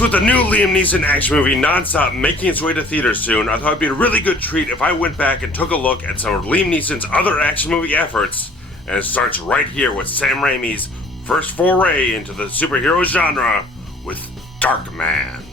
So with the new Liam Neeson action movie Non-Stop making its way to theaters soon, I thought it'd be a really good treat if I went back and took a look at some of Liam Neeson's other action movie efforts. And it starts right here with Sam Raimi's first foray into the superhero genre with Darkman.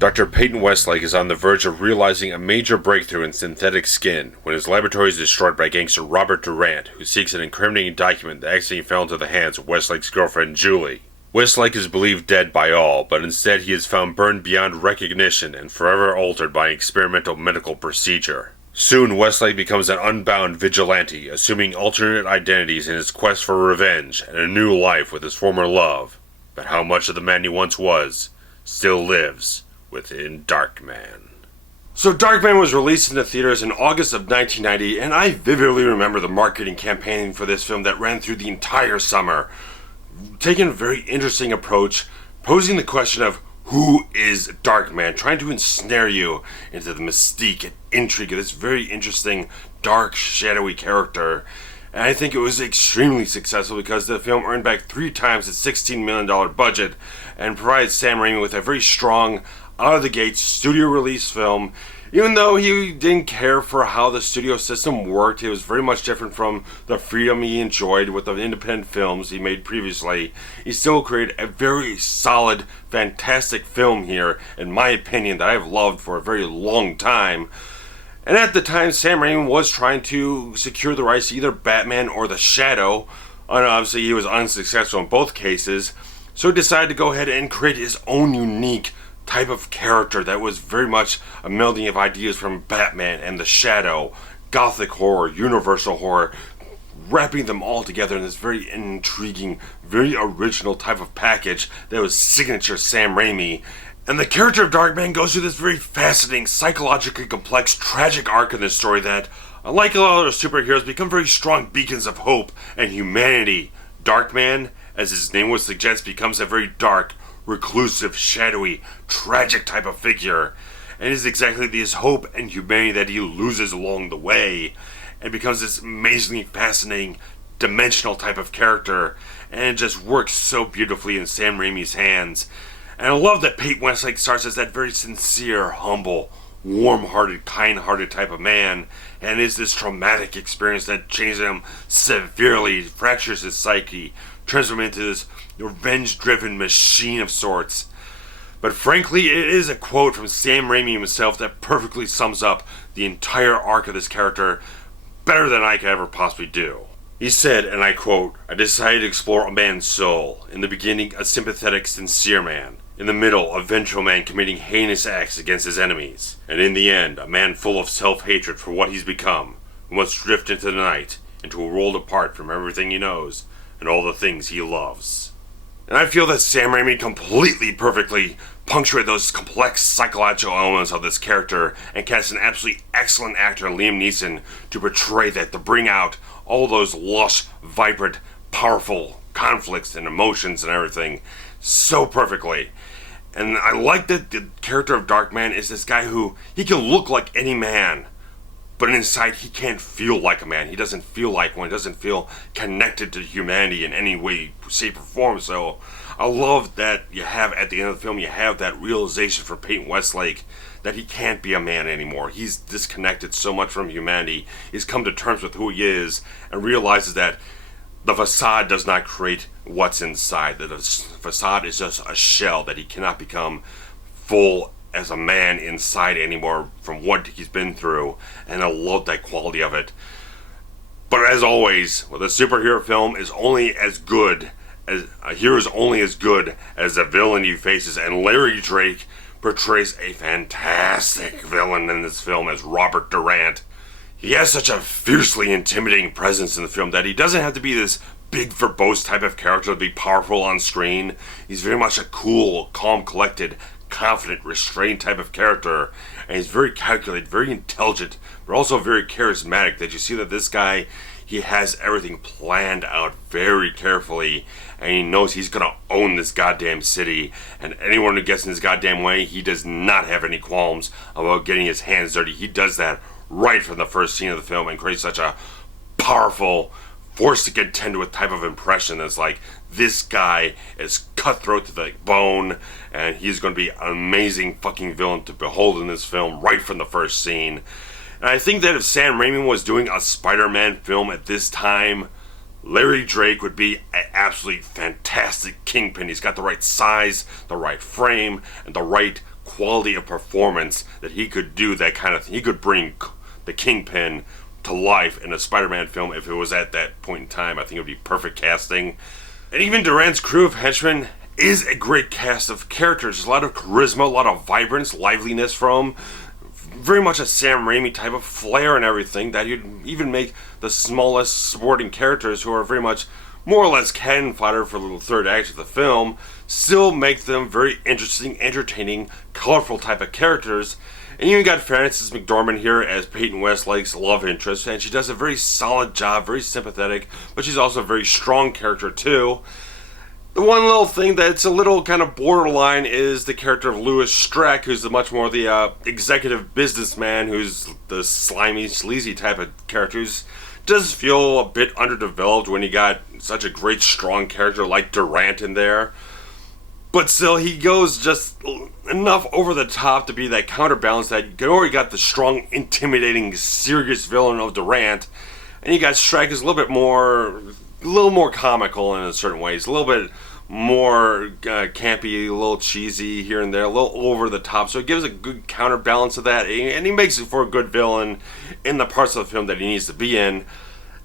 Dr. Peyton Westlake is on the verge of realizing a major breakthrough in synthetic skin when his laboratory is destroyed by gangster Robert Durant, who seeks an incriminating document that accidentally fell into the hands of Westlake's girlfriend Julie. Westlake is believed dead by all, but instead he is found burned beyond recognition and forever altered by an experimental medical procedure. Soon Westlake becomes an unbound vigilante, assuming alternate identities in his quest for revenge and a new life with his former love. But how much of the man he once was still lives within Darkman. So Darkman was released in the theaters in August of 1990, and I vividly remember the marketing campaign for this film that ran through the entire summer, taking a very interesting approach, posing the question of who is Darkman, trying to ensnare you into the mystique and intrigue of this very interesting, dark, shadowy character. And I think it was extremely successful because the film earned back 3 times its $16 million budget and provided Sam Raimi with a very strong, out-of-the-gate studio release film. Even though he didn't care for how the studio system worked, it was very much different from the freedom he enjoyed with the independent films he made previously. He still created a very solid, fantastic film here, in my opinion, that I've loved for a very long time. And at the time, Sam Raimi was trying to secure the rights to either Batman or The Shadow, and obviously he was unsuccessful in both cases, so he decided to go ahead and create his own unique type of character that was very much a melding of ideas from Batman and The Shadow, gothic horror, universal horror, wrapping them all together in this very intriguing, very original type of package that was signature Sam Raimi. And the character of Darkman goes through this very fascinating, psychologically complex, tragic arc in this story that, unlike a lot of other superheroes, become very strong beacons of hope and humanity. Darkman, as his name would suggest, becomes a very dark, reclusive, shadowy, tragic type of figure, and is exactly this hope and humanity that he loses along the way, and becomes this amazingly fascinating, dimensional type of character, and it just works so beautifully in Sam Raimi's hands. And I love that Peyton Westlake starts as that very sincere, humble, warm-hearted, kind-hearted type of man, and is this traumatic experience that changes him severely, fractures his psyche, turns him into this revenge-driven machine of sorts. But frankly, it is a quote from Sam Raimi himself that perfectly sums up the entire arc of this character better than I could ever possibly do. He said, and I quote, "I decided to explore a man's soul. In the beginning, a sympathetic, sincere man. In the middle, a vengeful man committing heinous acts against his enemies. And in the end, a man full of self-hatred for what he's become, who must drift into the night, into a world apart from everything he knows and all the things he loves." And I feel that Sam Raimi completely perfectly punctuated those complex psychological elements of this character and cast an absolutely excellent actor, Liam Neeson, to portray that, to bring out all those lush, vibrant, powerful conflicts and emotions and everything so perfectly. And I like that the character of Darkman is this guy who, he can look like any man, but inside he can't feel like a man. He doesn't feel like one. He doesn't feel connected to humanity in any way, shape, or form. So I love that you have, at the end of the film, you have that realization for Peyton Westlake that he can't be a man anymore. He's disconnected so much from humanity. He's come to terms with who he is and realizes that the facade does not create what's inside. That the facade is just a shell, that he cannot become full as a man inside anymore from what he's been through, and I love that quality of it. But as always, with a superhero film is only as good as a hero is only as good as the villain he faces, and Larry Drake portrays a fantastic villain in this film as Robert Durant. He has such a fiercely intimidating presence in the film that he doesn't have to be this big, verbose type of character to be powerful on screen. He's very much a cool, calm, collected, confident, restrained type of character, and he's very calculated, very intelligent, but also very charismatic. That you see that this guy, he has everything planned out very carefully, and he knows he's gonna own this goddamn city, and anyone who gets in his goddamn way, he does not have any qualms about getting his hands dirty. He does that right from the first scene of the film and creates such a powerful, forced to contend with type of impression that's like, this guy is cutthroat to the bone, and he's going to be an amazing fucking villain to behold in this film right from the first scene. And I think that if Sam Raimi was doing a Spider-Man film at this time, Larry Drake would be an absolutely fantastic Kingpin. He's got the right size, the right frame, and the right quality of performance that he could do that kind of thing. He could bring the Kingpin to life in a Spider-Man film if it was at that point in time. I think it would be perfect casting. And even Durant's crew of henchmen is a great cast of characters. There's a lot of charisma, a lot of vibrance, liveliness from very much a Sam Raimi type of flair and everything, that you'd even make the smallest supporting characters, who are very much more or less cannon fodder for the third act of the film, still make them very interesting, entertaining, colorful type of characters. And you got Frances McDormand here as Peyton Westlake's love interest, and she does a very solid job, very sympathetic, but she's also a very strong character too. The one little thing that's a little kind of borderline is the character of Louis Streck, who's much more the executive businessman, who's the slimy, sleazy type of character, who does feel a bit underdeveloped when you got such a great, strong character like Durant in there. But still, he goes just enough over the top to be that counterbalance that you already got the strong, intimidating, serious villain of Durant, and you got Streck is a little more comical in a certain ways, a little bit more campy, a little cheesy here and there, a little over the top. So it gives a good counterbalance of that, and he makes it for a good villain in the parts of the film that he needs to be in.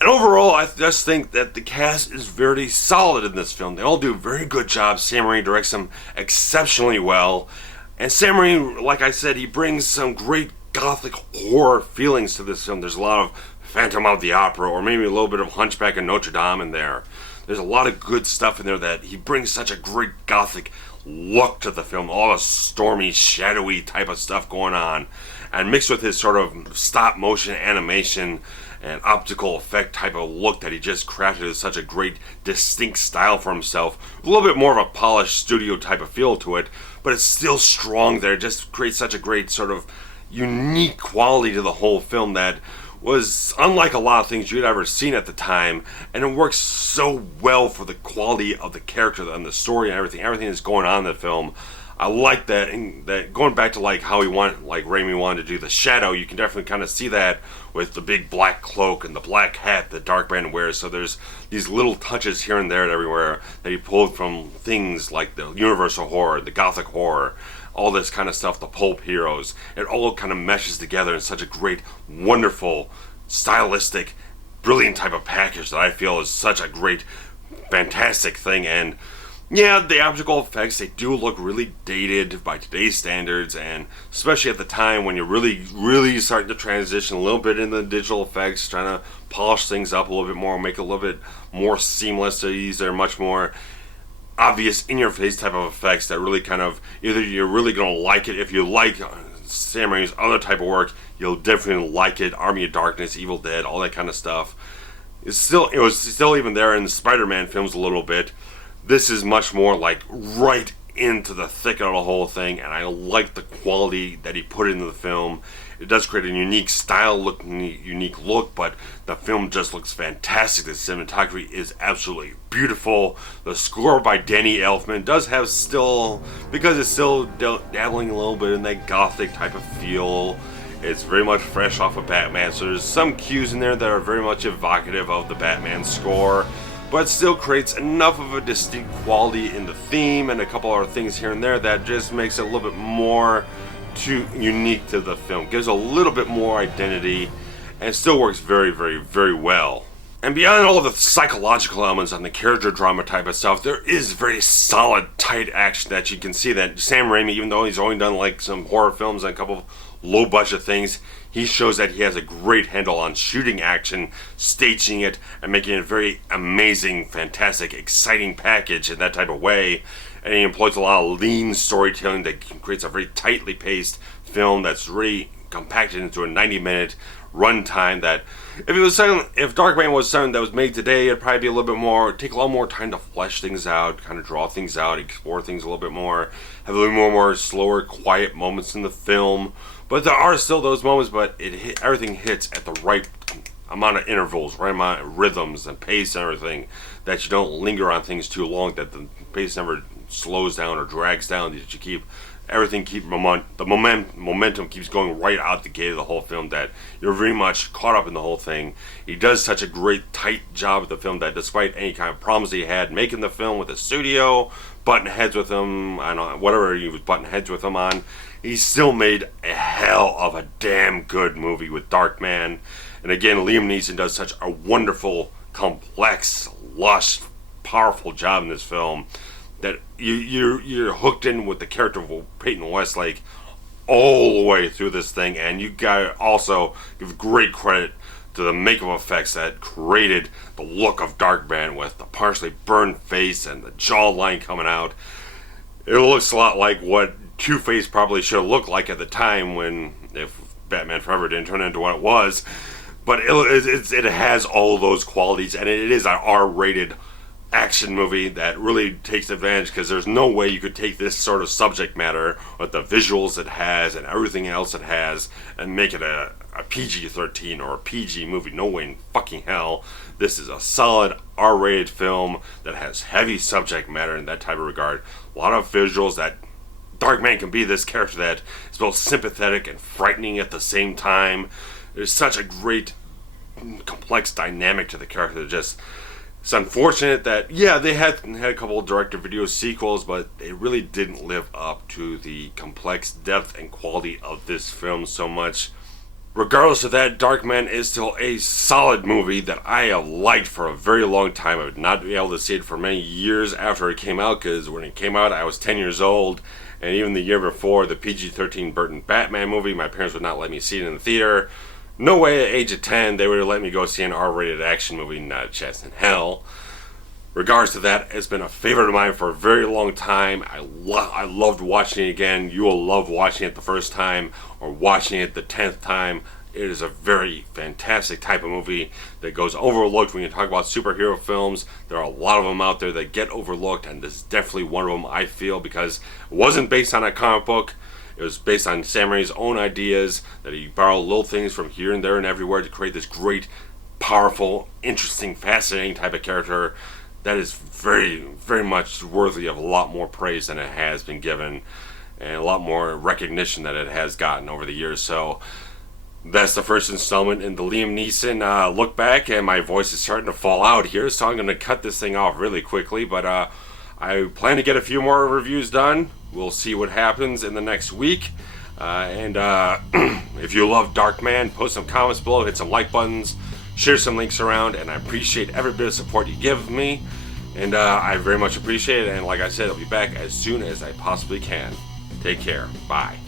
And overall, I just think that the cast is very solid in this film. They all do a very good job. Sam Raimi directs them exceptionally well. And Sam Raimi, like I said, he brings some great gothic horror feelings to this film. There's a lot of Phantom of the Opera, or maybe a little bit of Hunchback of Notre Dame in there. There's a lot of good stuff in there that he brings such a great gothic look to the film. All the stormy, shadowy type of stuff going on. And mixed with his sort of stop motion animation and optical effect type of look that he just crafted as such a great distinct style for himself. A little bit more of a polished studio type of feel to it, but it's still strong there. It just creates such a great sort of unique quality to the whole film that was unlike a lot of things you'd ever seen at the time, and it works so well for the quality of the character and the story and everything that's going on in the film. I like that, and that going back to like how Raimi wanted to do the shadow, you can definitely kind of see that with the big black cloak and the black hat that Darkman wears. So there's these little touches here and there and everywhere that he pulled from things like the Universal horror, the Gothic horror, all this kind of stuff, the pulp heroes. It all kind of meshes together in such a great, wonderful, stylistic, brilliant type of package that I feel is such a great, fantastic thing. And yeah, the optical effects, they do look really dated by today's standards, and especially at the time when you're really starting to transition a little bit into the digital effects, trying to polish things up a little bit more, make it a little bit more seamless. So these are much more obvious in-your-face type of effects that really kind of, either you're really going to like it. If you like Sam Raimi's other type of work, you'll definitely like it. Army of Darkness, Evil Dead, all that kind of stuff. It was still even there in the Spider-Man films a little bit. This is much more like right into the thick of the whole thing, and I like the quality that he put into the film. It does create a unique style, unique look, but the film just looks fantastic. The cinematography is absolutely beautiful. The score by Danny Elfman does have still, because it's still dabbling a little bit in that gothic type of feel. It's very much fresh off of Batman, so there's some cues in there that are very much evocative of the Batman score, but still creates enough of a distinct quality in the theme and a couple other things here and there that just makes it a little bit more unique to the film. Gives a little bit more identity, and it still works very, very, very well. And beyond all the psychological elements and the character drama type of stuff, there is very solid, tight action that you can see that Sam Raimi, even though he's only done like some horror films and a couple of low budget things, he shows that he has a great handle on shooting action, staging it, and making it a very amazing, fantastic, exciting package in that type of way. And he employs a lot of lean storytelling that creates a very tightly paced film that's really compacted into a 90-minute runtime. That if Darkman was something that was made today, it'd probably be a little bit more, take a lot more time to flesh things out, kind of draw things out, explore things a little bit more, have a little more slower, quiet moments in the film. But there are still those moments, but everything hits at the right amount of intervals, right amount of rhythms and pace and everything, that you don't linger on things too long, that the pace never slows down or drags down, that you keep everything, momentum keeps going right out the gate of the whole film, that you're very much caught up in the whole thing. He does such a great tight job with the film that despite any kind of problems he had making the film with the studio, butting heads with him, I don't know, whatever he was butting heads with him on, he still made a hell of a damn good movie with Darkman. And again, Liam Neeson does such a wonderful, complex, lush, powerful job in this film that you're hooked in with the character of Peyton Westlake all the way through this thing. And you gotta also give great credit to the makeup effects that created the look of Darkman, with the partially burned face and the jawline coming out. It looks a lot like what Two-Face probably should have looked like at the time, when, if Batman Forever didn't turn into what it was. But it has all those qualities, and it is an R-rated action movie that really takes advantage, because there's no way you could take this sort of subject matter with the visuals it has and everything else it has and make it a PG-13 or a PG movie. No way in fucking hell. This is a solid R-rated film that has heavy subject matter in that type of regard. A lot of visuals that Darkman can be this character that is both sympathetic and frightening at the same time. There's such a great, complex dynamic to the character. It's unfortunate that, yeah, they had a couple of direct-to-video sequels, but they really didn't live up to the complex depth and quality of this film so much. Regardless of that, Darkman is still a solid movie that I have liked for a very long time. I would not be able to see it for many years after it came out, because when it came out, I was 10 years old, and even the year before, the PG-13 Burton Batman movie, my parents would not let me see it in the theater. No way at the age of 10 they would have let me go see an R-rated action movie, not a chance in hell. Regards to that, it's been a favorite of mine for a very long time. I loved watching it again. You will love watching it the first time or watching it the 10th time. It is a very fantastic type of movie that goes overlooked when you talk about superhero films. There are a lot of them out there that get overlooked, and this is definitely one of them, I feel, because it wasn't based on a comic book. It was based on Sam Raimi's own ideas, that he borrowed little things from here and there and everywhere to create this great, powerful, interesting, fascinating type of character that is very, very much worthy of a lot more praise than it has been given, and a lot more recognition that it has gotten over the years. So that's the first installment in the Liam Neeson look back, and my voice is starting to fall out here, so I'm going to cut this thing off really quickly, but I plan to get a few more reviews done. We'll see what happens in the next week. If you love Darkman, post some comments below, hit some like buttons, share some links around, and I appreciate every bit of support you give me. And I very much appreciate it. And like I said, I'll be back as soon as I possibly can. Take care. Bye.